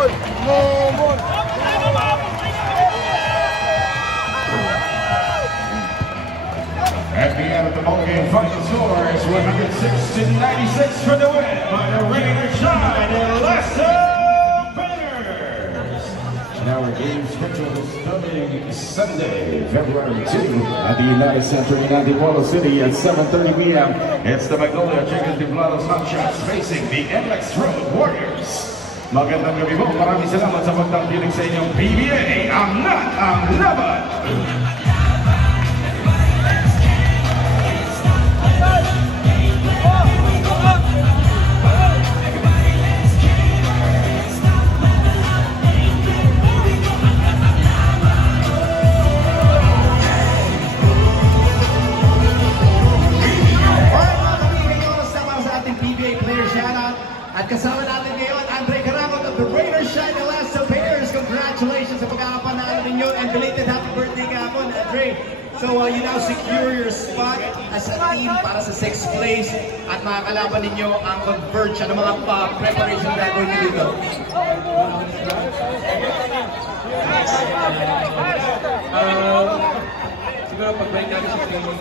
At the end of the ballgame, final score is 106-96 for the win by the Rain or Shine Leicester Painters. And our game schedule is starting Sunday, February 2 at the United Center in Antipolo City at 7:30 p.m. It's the Magnolia Chicken Tiblados Hot Shots facing the MX Road Warriors. Magandang gabi po. Maraming salamat sa pagtangkilik sa inyong PBA. Ang laban! At kasama natin ngayon, Andre Caramot of the Rain or Shine Leicester Painters. Congratulations sa pagkakapanalo ninyo and belated happy birthday kahapon, Andre. So you now secure your spot as a team para sa 6th place at makakalaban ninyo ang Converge. Ano mga preparation gagawin nyo dito? Siguro pag-break natin sa training,